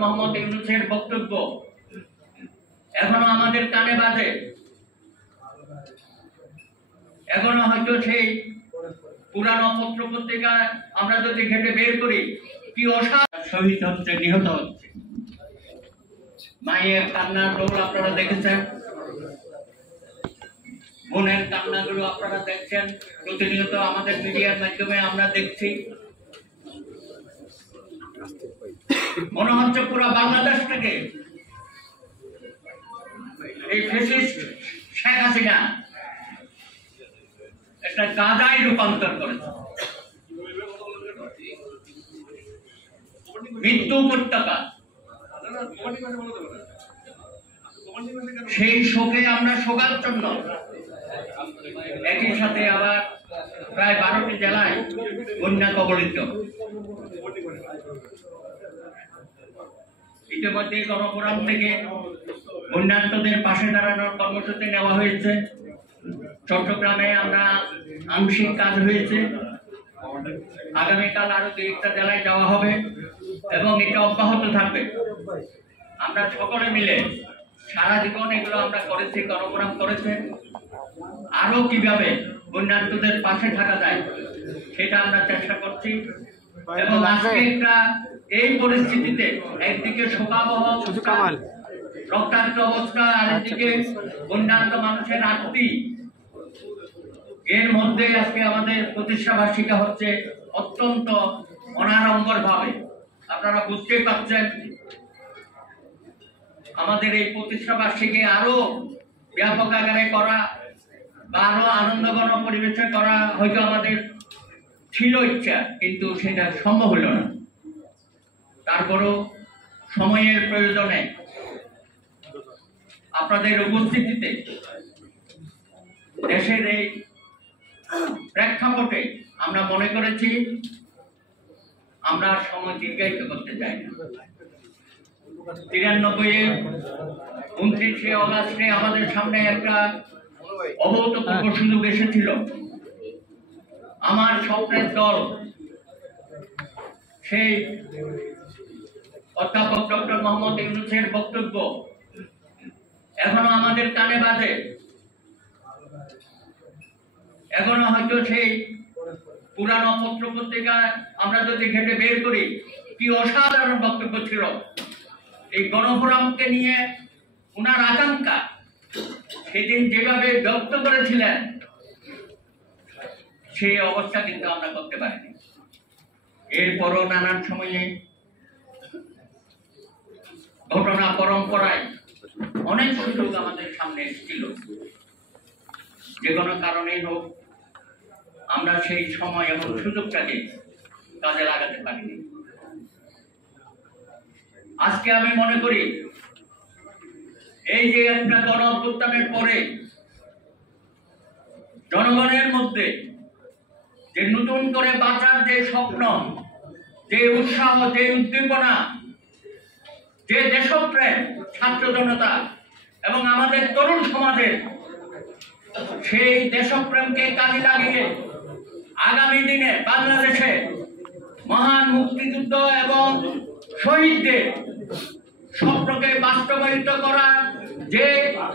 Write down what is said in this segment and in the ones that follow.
মোহাম্মদ ইউনূসের বক্তব্য এখনো আমাদের কানে বাজে। এখনো হয়তো সেই পুরানো পত্র পত্রিকা আমরা যদি ঘেটে বের করি কি অসাধারণ শহীদ হচ্ছে, নিহত হচ্ছে। মায়ের কান্নার রোল আপনারা দেখেছেন, বোনের কান্নাগুলো আপনারা দেখছেন, প্রতিনিয়ত আমাদের মিডিয়ার মাধ্যমে আমরা দেখছি। মনে হচ্ছে পুরো বাংলাদেশ থেকে এই ফ্যাসিস্ট শেখ হাসিনা একটা গাজায় রূপান্তর করেছে। মৃত্যু উপত্যকা, সেই শোকে আমরা শোকাচ্ছন্ন। একই সাথে আবার প্রায় 12টি জেলায় বন্যা কবলিত। ইতিমধ্যে গণফোরাম থেকে বন্যার্তদের পাশে দাঁড়ানোর কর্মসূচি নেওয়া হয়েছে। চট্টগ্রামে আমরা আংশিক কাজ হয়েছে, আগামীকাল আরো 2-1টা জেলায় যাওয়া হবে এবং এটা অব্যাহত থাকবে। আমরা সকলে মিলে সারা জীবন এগুলো আমরা করেছি, গণফোরাম করেছে। আরো কিভাবে বন্যার্তদের পাশে থাকা যায় সেটা আমরা চেষ্টা করছি। এবং আজকে একটা এই পরিস্থিতিতে একদিকে শোকাবহ রক্তাক্ত অবস্থা, আরেকদিকে বন্যার্ত মানুষের আর্তি, এর মধ্যে আজকে আমাদের প্রতিষ্ঠা বার্ষিকী হচ্ছে অত্যন্ত অনাড়ম্বর ভাবে। আপনারা বুঝতেই পারছেন আমাদের এই প্রতিষ্ঠা বার্ষিকী আরো ব্যাপক আকারে করা বা আরো আনন্দঘন পরিবেশে করা হয়তো আমাদের ছিল ইচ্ছা, কিন্তু সেটা সম্ভব হলো না। তারপরও সময়ের প্রয়োজনে আপনাদের উপস্থিতিতে দেশের এই প্রেক্ষাপটে আমরা মনে করেছি আমরা সময় দীর্ঘায়িত করতে চাই না। 93-এ 29শে অগাস্টে আমাদের সামনে একটা অভূতপূর্ব সুযোগ এসেছিল। আমার স্বপ্নের দল সেই অধ্যাপক ডক্টর মোহাম্মদ ইউনূসের বক্তব্য এখনো আমাদের কানে বাজে। এখনো হয়তো সেই পুরানো পত্র পত্রিকা আমরা যদি ঘেটে বের করি কি অসাধারণ বক্তব্য ছিল। এই গণফোরামকে নিয়ে ওনার আকাঙ্ক্ষা সেদিন যেভাবে ব্যক্ত করেছিলেন সেই অবস্থা কিন্তু আমরা করতে পারিনি। এরপরও নানান সময়ে ঘটনা পরম্পরায় অনেক সুযোগ আমাদের সামনে এসেছিল। যে কোনো কারণেই হোক আমরা সেই সময় এবং সুযোগটাকে কাজে লাগাতে পারিনি। আজকে আমি মনে করি এই যে একটা গণ অভ্যুত্থানের পরে জনগণের মধ্যে যে নতুন করে বাঁচার যে স্বপ্ন, যে উৎসাহ, যে উদ্দীপনা, যে দেশপ্রেম ছাত্র জনতা এবং আমাদের তরুণ সমাজের, সেই দেশপ্রেমকে কাজে লাগিয়ে আগামী দিনে বাংলাদেশে মহান মুক্তিযুদ্ধ এবং শহীদদের স্বপ্নকে বাস্তবায়িত করার যে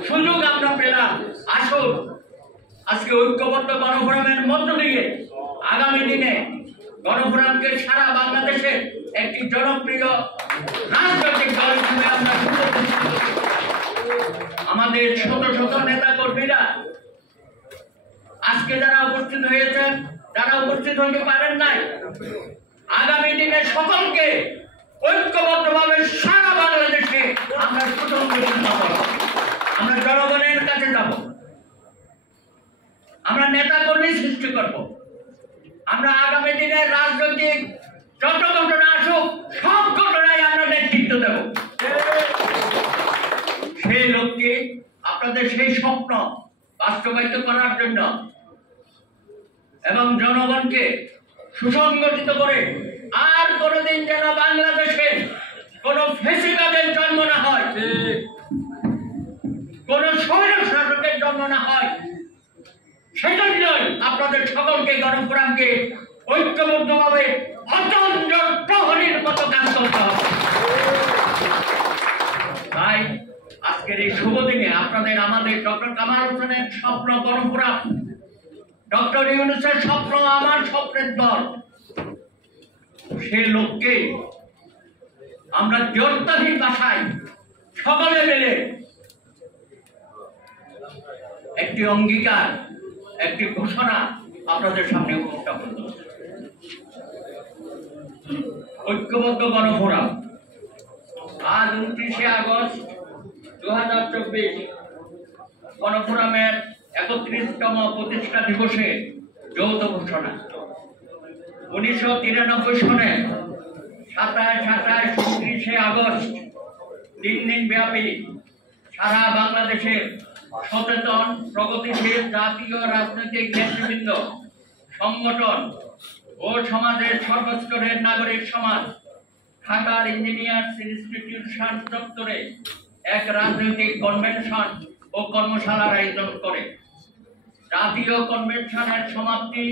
সুযোগ আমরা পেলাম, আসুন আজকে ঐক্যবদ্ধ গণফোরামের মধ্য দিয়ে আগামী দিনে গণফোরামকে সারা বাংলাদেশে একটি জনপ্রিয় রাজনৈতিক দল হিসেবে আমরা আমাদের শত শত নেতা কর্মীরা আজকে যারা উপস্থিত হয়েছেন, যারা উপস্থিত হতে পারেন নাই, আগামী দিনে সকলকে ঐক্যবদ্ধভাবে সারা বাংলাদেশে আমরা আমরা জনগণের কাছে যাব, আমরা নেতা কর্মী সৃষ্টি করব। আমরা আগামী দিনে রাজনৈতিক যত ঘটনা আসুক সব ঘটনায় আমরা নেতৃত্ব দেব। সেই লক্ষ্যে আপনাদের সেই স্বপ্ন বাস্তবায়িত করার জন্য এবং জনগণকে সুসংগঠিত করে আর কোনদিন যেন বাংলাদেশে কোন ফ্যাসিবাদের জন্ম না হয়, কোন স্বৈর শাসকের জন্ম না হয়, সেজন্যই আপনাদের সকলকে গণফোরামকে ঐক্যবদ্ধভাবে অতন্ত্র প্রহরীর মতো কাজ করতে হবে। আমাদের ডক্টর কামাল হোসেনের স্বপ্ন গণফোরাম, ডক্টর ইউনূসের স্বপ্ন আমার স্বপ্নের দল। সেই লোককে আমরা দ্ব্যর্থহীন ভাষায় সকলে মিলে একটি অঙ্গীকার, একটি ঘোষণা আপনাদের সামনে উপস্থাপন করছি। ঐক্যবদ্ধ গণফোরাম আজ 29শে আগস্ট 2024 গণফোরামের 31তম প্রতিষ্ঠা দিবসে যৌথ ঘোষণা। 1993 সনে 27-28-29শে আগস্ট 3 দিন ব্যাপী সারা বাংলাদেশের সচেতন প্রগতিশীল জাতীয় রাজনৈতিক নেতৃবৃন্দ, সংগঠন ও সমাজের সর্বস্তরের নাগরিক সমাজ ঢাকার ইঞ্জিনিয়ার্স ইনস্টিটিউশন চত্বরে এক রাজনৈতিক কনভেনশন ও কর্মশালার আয়োজন করে। জাতীয় কনভেনশনের সমাপ্তি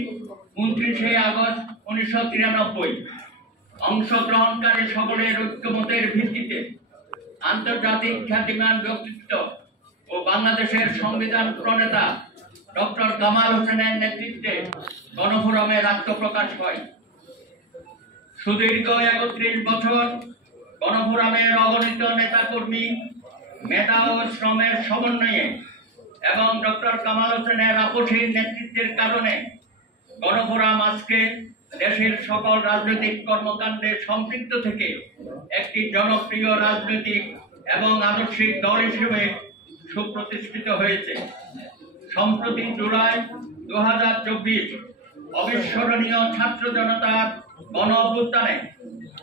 29শে আগস্ট 1993। অংশগ্রহণকারী সকলের ঐক্যমতের ভিত্তিতে আন্তর্জাতিক খ্যাতিমান ব্যক্তিত্ব ও বাংলাদেশের সংবিধান প্রণেতা ডক্টর কামাল হোসেনের নেতৃত্বে গণফোরামের আত্মপ্রকাশ হয়। সুদীর্ঘ 31 বছর গণফোরামের অগণিত নেতাকর্মী, মেধা ও শ্রমের সমন্বয়ে এবং ডক্টর কামাল হোসেনের আপসীর নেতৃত্বের কারণে গণফোরাম আজকে দেশের সকল রাজনৈতিক কর্মকাণ্ডে সম্পৃক্ত থেকে একটি জনপ্রিয় রাজনৈতিক এবং আদর্শিক দল হিসেবে সুপ্রতিষ্ঠিত হয়েছে। সম্প্রতি জুলাই 2024 অবিস্মরণীয় ছাত্র জনতার গণ অভ্যুত্থানে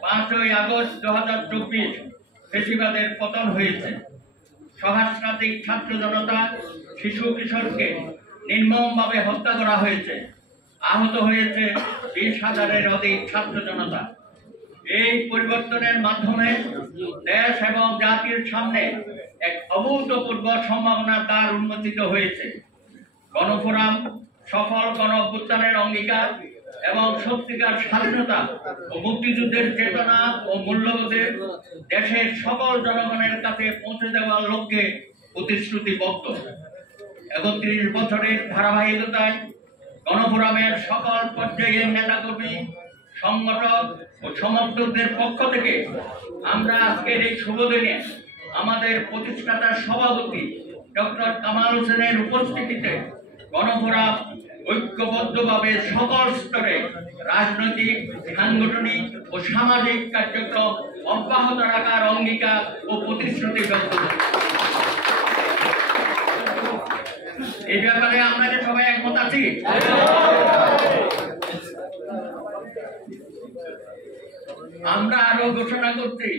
5ই আগস্ট 2024 ফ্যাসিবাদের পতন হয়েছে। সহস্রাধিক ছাত্র জনতা, শিশু কিশোরকে নির্মমভাবে হত্যা করা হয়েছে। আহত হয়েছে 20,000-এর অধিক ছাত্র জনতা। এই পরিবর্তনের মাধ্যমে দেশ এবং জাতির সামনে এক অভূতপূর্ব সম্ভাবনার দ্বার উন্মোচিত হয়েছে। গণফোরাম সফল গণ অভ্যুত্থানের অঙ্গীকার এবং সত্যিকার স্বাধীনতা ও মুক্তিযুদ্ধের চেতনা ও মূল্যবোধের দেশের সকল জনগণের কাছে পৌঁছে দেওয়ার লক্ষ্যে প্রতিশ্রুতিবদ্ধ। 31 বছরের ধারাবাহিকতায় গণফোরামের সকল পর্যায়ের নেতাকর্মী, সংগঠক ও সমর্থকদের পক্ষ থেকে আমরা আজকের এই শুভ দিনে আমাদের প্রতিষ্ঠাতার সভাপতি ডক্টর কামাল হোসেনের উপস্থিতিতে গণফোরাম ঐক্যবদ্ধভাবে সকল স্তরে রাজনৈতিক, সাংগঠনিক ও সামাজিক কার্যক্রম অব্যাহত রাখার অঙ্গীকার ও প্রতিশ্রুতি ব্যক্ত করে। এই ব্যাপারে আপনাকে সবাই একমত আছি? আমরা আরো ঘোষণা করছি,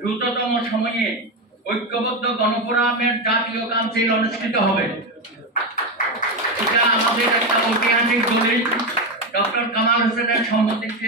দ্রুততম সময়ে ঐক্যবদ্ধ গণফোরামের জাতীয় কাউন্সিল অনুষ্ঠিত হবে। এটা আমাদের একটা ঐতিহাসিক দলিল। ডক্টর কামাল হোসেনের সম্মতিতে